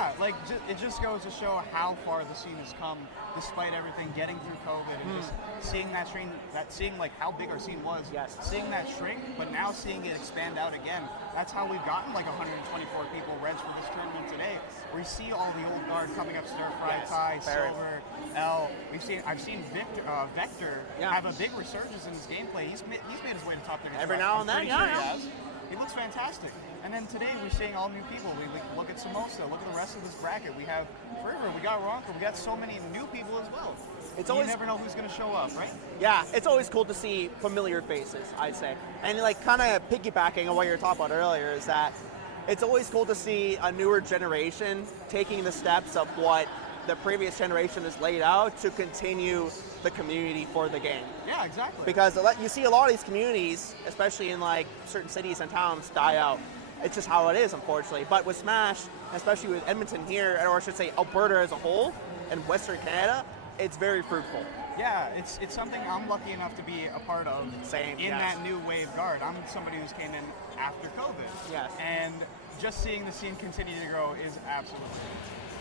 Yeah, like it just goes to show how far the scene has come, despite everything, getting through COVID and just seeing seeing like how big our scene was. Yes. Seeing that shrink, but now seeing it expand out again. That's how we've gotten like 124 people reds for this tournament today. We see all the old guard coming up, Stir Fry, Ty, Silver, L. I've seen Vector have a big resurgence in his gameplay. He's made his way to top 30. Every now and then, He looks fantastic. And then today we're seeing all new people. We look at Samosa, look at the rest of this bracket. We have Forever, we got Ronco, we got so many new people as well. You never know who's going to show up, right? Yeah, it's always cool to see familiar faces, I'd say. And like kind of piggybacking on what you were talking about earlier is that it's always cool to see a newer generation taking the steps of what the previous generation has laid out to continue the community for the game. Yeah, exactly. Because you see a lot of these communities, especially in like certain cities and towns, die out. It's just how it is, unfortunately. But with Smash, especially with Edmonton here, or I should say Alberta as a whole, and Western Canada, it's very fruitful. Yeah, it's something I'm lucky enough to be a part of. Same, that new wave guard. I'm somebody who's came in after COVID. Yes. And just seeing the scene continue to grow is absolutely.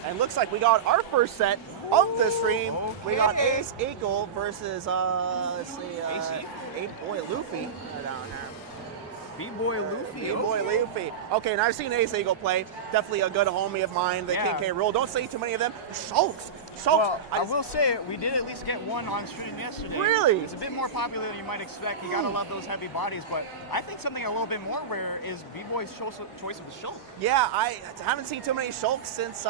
And looks like we got our first set of the stream. Okay. We got AceEagle versus, let's see, BBoyLuffy down here. BBoyLuffy. BBoyLuffy. Okay, and I've seen AceEagle play. Definitely a good homie of mine, the KK Rool. Don't say too many of them. Shulks. Well, I will say, we did at least get one on stream yesterday. Really? It's a bit more popular than you might expect. You gotta love those heavy bodies, but I think something a little bit more rare is B-Boy's choice of the Shulk. Yeah, I haven't seen too many Shulks since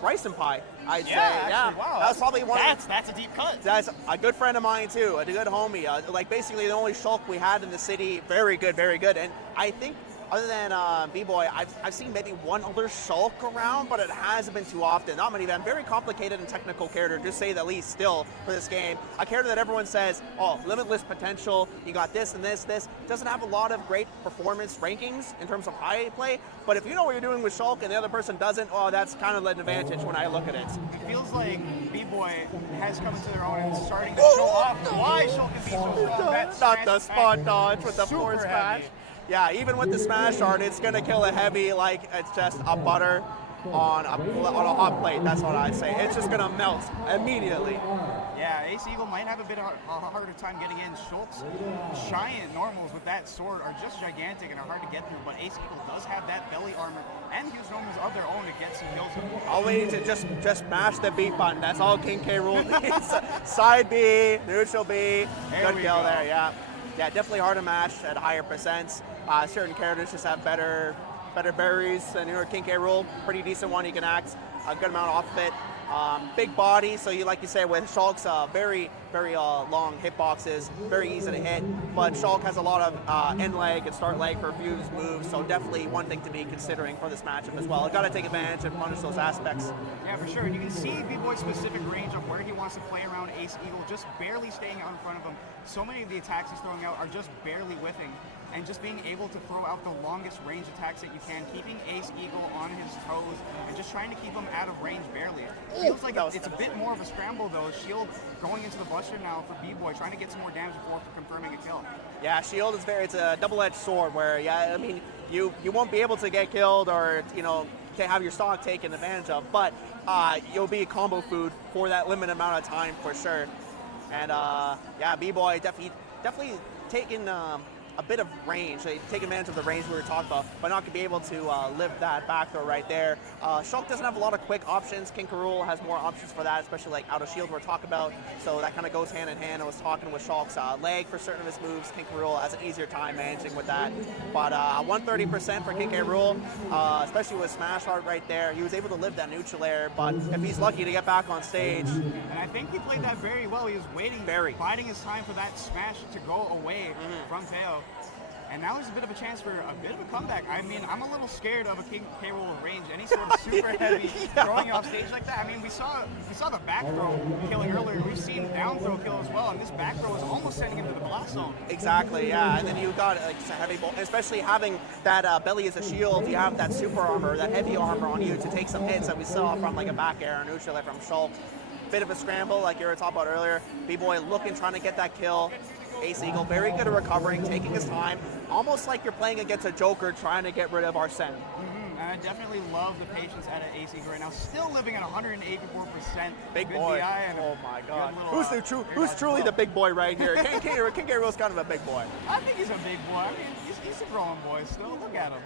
Rice and Pie, I'd say. Actually, wow. That was probably one. That's a deep cut. That's a good friend of mine too, a good homie. Like basically the only Shulk we had in the city. Very good, very good. And I think other than B-Boy, I've seen maybe one other Shulk around, but it hasn't been too often. Not many of them. Very complicated and technical character, to say the least, still, for this game. A character that everyone says, oh, limitless potential, you got this and this. Doesn't have a lot of great performance rankings in terms of high play, but if you know what you're doing with Shulk and the other person doesn't, oh, that's kind of an advantage when I look at it. It feels like B-Boy has come into their own and starting to show off why Shulk can be so strong. Not the spot dodge with the force smash. Yeah, even with the smash art, it's going to kill a heavy like it's just a butter on a hot plate. That's what I'd say. It's just going to melt immediately. Yeah, AceEagle might have a bit of a harder time getting in. Shulk's giant normals with that sword are just gigantic and are hard to get through, but AceEagle does have that belly armor and huge normals of their own to get some kills. All we need to just mash the beat button. That's all King K. Rool needs. Side B, neutral B, good kill there, yeah. Yeah, definitely hard to mash at higher percents. Certain characters just have better berries than King K. Rool. Pretty decent one, he can act a good amount off of it. Big body, so like you say, with Shulk's very long hitboxes, very easy to hit, but Shulk has a lot of end leg and start leg for a few moves, so definitely one thing to be considering for this matchup as well. Got to take advantage and punish those aspects. Yeah, for sure. And you can see B-Boy's specific range of where he wants to play around AceEagle, just barely staying out in front of him. So many of the attacks he's throwing out are just barely whiffing, and just being able to throw out the longest range attacks that you can, keeping AceEagle on his toes, and just trying to keep him out of range barely. It feels like it's a bit more of a scramble though. Shield going into the Buster now for B-Boy, trying to get some more damage before confirming a kill. Yeah, Shield is it's a double-edged sword where, yeah, I mean, you won't be able to get killed or, to have your stock taken advantage of, but you'll be combo food for that limited amount of time for sure. And yeah, B-Boy definitely taking a bit of range, take advantage of the range we were talking about, but not to be able to live that back throw right there. Shulk doesn't have a lot of quick options. King K. Rool has more options for that, especially like out of shield we're talking about, so that kind of goes hand in hand. I was talking with Shulk's leg for certain of his moves. King K. Rool has an easier time managing with that, but 130% for King K. Rool, especially with smash art right there. He was able to live that neutral air, but if he's lucky to get back on stage. And I think he played that very well. He was waiting, biding his time for that smash to go away from Teo. And now there's a bit of a chance for a bit of a comeback. I mean, I'm a little scared of a King K. Rool range, any sort of super heavy throwing off stage like that. I mean, we saw the back throw killing earlier. We've seen down throw kill as well, and this back throw is almost sending him to the blast zone. Exactly, yeah. And then you got like a heavy ball, especially having that belly as a shield. You have that super armor, that heavy armor on you to take some hits that we saw from like a back air or neutral air from Shulk. Bit of a scramble, like you were talking about earlier. B-Boy looking, trying to get that kill. AceEagle very good at recovering, taking his time, almost like you're playing against a Joker trying to get rid of Arsene. and I definitely love the patience out of AceEagle right now. Still living at 184%. Big Good boy. DI and Oh my God. little, Who's truly the big boy right here? King Gabriel's kind of a big boy. I think he's a big boy. I mean, he's a growing boy still. Look at him.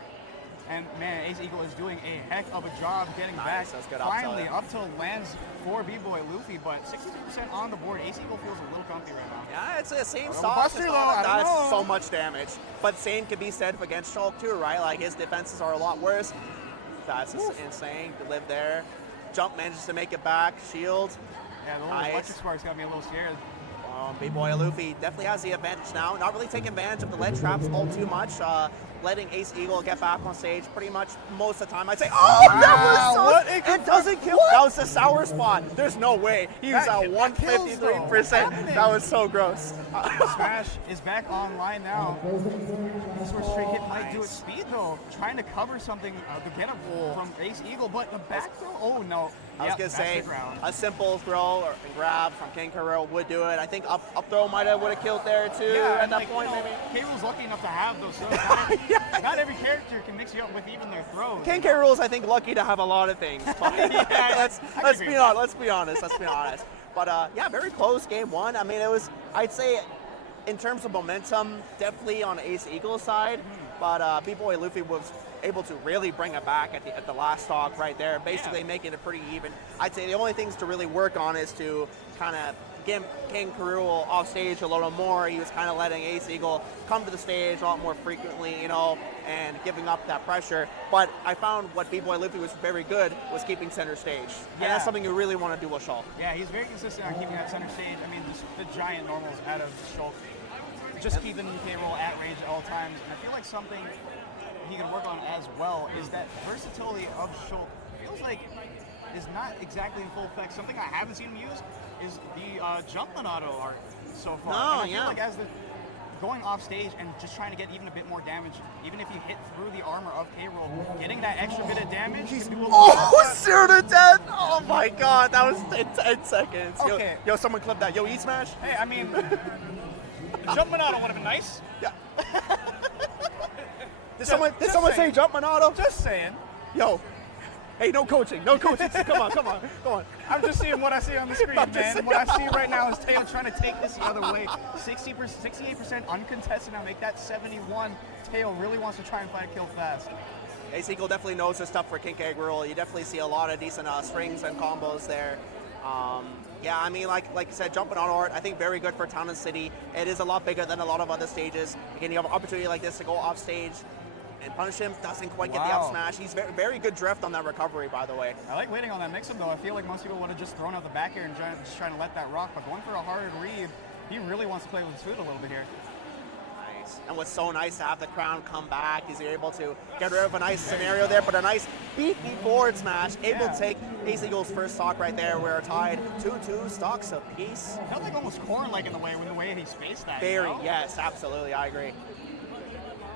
And man, AceEagle is doing a heck of a job getting back. That's good Finally, up till lands for BBoyLuffy, but 62% on the board. AceEagle feels a little comfy right now. Yeah, it's the same Little stock. buster though, I don't know. That's so much damage. But same can be said against Shulk too, right? Like his defenses are a lot worse. That's insane to live there. Jump manages to make it back. Shield. Yeah, the little electric sparks got me a little scared. BBoyLuffy definitely has the advantage now. Not really taking advantage of the ledge traps all too much. Letting AceEagle get back on stage pretty much most of the time. I'd say, oh, wow, that was what it doesn't kill. What? That was a sour spot. There's no way. He was at 153%. That was so gross. Smash is back online now. This sort of straight hit might do it. Speed though, trying to cover something to get up from AceEagle, but the back throw, oh no. I was gonna say a simple throw or grab from King Carrero would do it. I think up throw would have killed there too at that point. Maybe. K-Rool's lucky enough to have those throws. Not every character can mix you up with even their throws. King Carrero's, I think, lucky to have a lot of things. Let's be honest. But yeah, very close game one. I mean, it was, I'd say, in terms of momentum, definitely on AceEagle's side. But BBoyLuffy was able to really bring it back at the last stock right there, basically making it pretty even. I'd say the only things to really work on is to kind of get King Carrero off stage a little more. He was kind of letting AceEagle come to the stage a lot more frequently, you know, and giving up that pressure. But I found what BBoyLuffy was very good was keeping center stage. And that's something you really want to do with Shulk. Yeah, he's very consistent on keeping that center stage. I mean, just the giant normals out of Shulk. Just keeping K-Rool at range at all times. And I feel like something he can work on as well is that versatility of Shulk feels like is not exactly in full effect. Something I haven't seen him use is the Jumpman auto art so far. No, and I feel like as the going off stage and just trying to get even a bit more damage, even if you hit through the armor of K-Rool, getting that extra bit of damage can do a lot. 0 to 10! Oh my God, that was 10 seconds. Okay. Yo, someone clip that. Yo, E-Smash? Hey, I mean, Jumpman auto would have been nice. Yeah. Did someone say Jumpman auto? Just saying. Yo. Hey, no coaching. Come on. I'm just seeing what I see on the screen, man. What I see right now is Tail trying to take this the other way. 68% uncontested now, make that 71. Tail really wants to try and find a kill fast. AceEagle definitely knows his stuff for King Gabriel. You definitely see a lot of decent strings and combos there. Yeah, I mean, like you said, jumping on art, I think very good for Town and City. It is a lot bigger than a lot of other stages. Again, you have an opportunity like this to go off stage and punish him. Doesn't quite get the up smash. He's very good drift on that recovery, by the way. I like waiting on that mix-up, though. I feel like most people would have just thrown out the back air and just trying to let that rock, but going for a hard read, he really wants to play with his food a little bit here. Nice. And what's so nice to have the crown come back is you're able to get rid of a nice scenario there, but a nice beefy forward smash, able to take AceEagle's first stock right there. We're tied 2-2 stocks apiece. It felt like almost corn-like in the way he spaced that. Very, you know? yes, absolutely, I agree.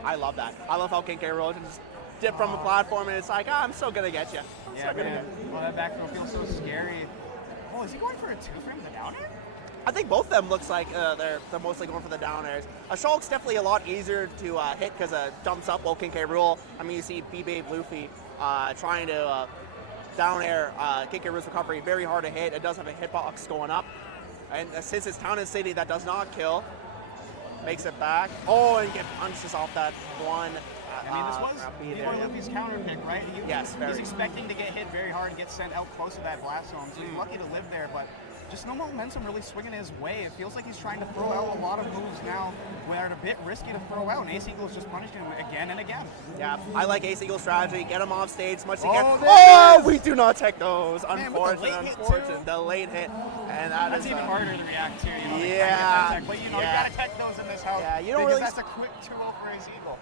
I love that. I love how King Carrero can just dip from the platform and it's like, I'm still gonna get you. Yeah, man. Well, that back throw feels so scary. Oh, is he going for a two-frame with the down air? I think both of them looks like they're mostly going for the down airs. Shulk's definitely a lot easier to hit because jumps up while King Carrero. I mean, you see BBoyLuffy trying to down air King Carrero's recovery, very hard to hit. It does have a hitbox going up. And since it's Town and City, that does not kill. Makes it back. Oh, and get punches off that one. I mean, this was BBoyLuffy's counter pick, right? He's expecting to get hit very hard and get sent out close to that blast zone. So he's lucky to live there, but just no momentum really swinging his way. It feels like he's trying to throw out a lot of moves now that are a bit risky to throw out, and AceEagle's just punishing him again and again. Yeah, I like AceEagle's strategy. Get him off stage as much as he can. Oh, we do not tech those. Man, Unfortunate. The late hit. And that's even harder to react to. You know, yeah. but you gotta tech those in this house. Yeah, you don't because really. That's a quick 2-0 for AceEagle.